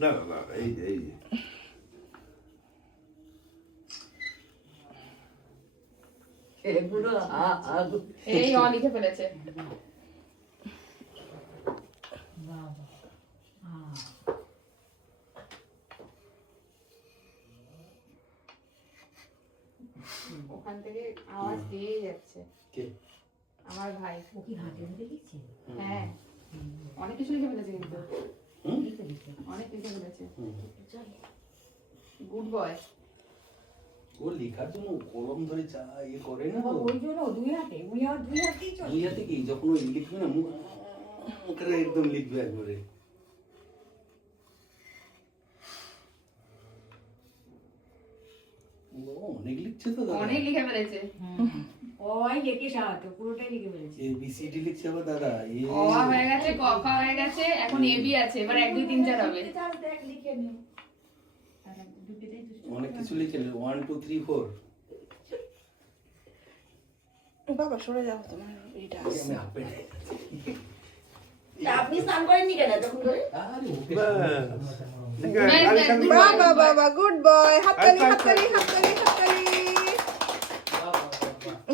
না না না, এই যে এই যে এগুলো এই অ লিখে ফেলেছে। ওখান থেকে আওয়াজ দিয়ে যাচ্ছে। কে? আমার ভাই। ও কি হাতে ধরে লিখছে? হ্যাঁ, অনেক কিছু লিখে ফেলেছে কিন্তু, লিখে লিখে অনেক লিখে ফেলেছে। Good boy. ও লেখার জন্য কলম ধরে চা ইয়ে করে না তো। ওই জন্য দুই হাতে উনি আর দুই হাতেই চলে। দুই হাতে কি যখন ওই লিখবে না মুখ করে একদম লিখবে একবারে। ও অনেক লিখছে তো দাদা। অনেক লিখে ফেলেছে। ওই লিখে সাহায্য পুরোটাই লিখে ফেলেছে। এ বি সি ডি লিখছে আবার দাদা। অ হয়ে গেছে, ক খ হয়ে গেছে, এখন এ বি আছে, এবার 1 2 3 4 হবে। দেখ লিখে নে। অনেক কিছু লিখে 1 2 3 4। বাবা সরে যাও, তোমার এইটা আছে। আমি আপে আপনি স্নান করেননি কেন তখন ধরে? আরে ওকে বাবা বাবা গুড বয়, হাততালি হাততালি হাততালি হাততালি।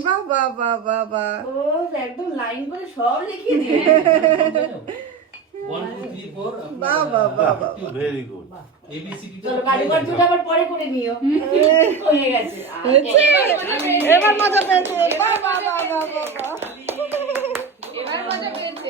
বাবা বাবা বাবা, ও একদম লাইন করে সব লিখে দিয়ে 1 2 3 4 বাবা বাবা very good. A B C D চলো কারিগর দুটো আবার পরে করে নিও। হয়ে গেছে। এবার মজা পেয়েছে। বাবা বাবা বাবা, এবার মজা পেয়েছে।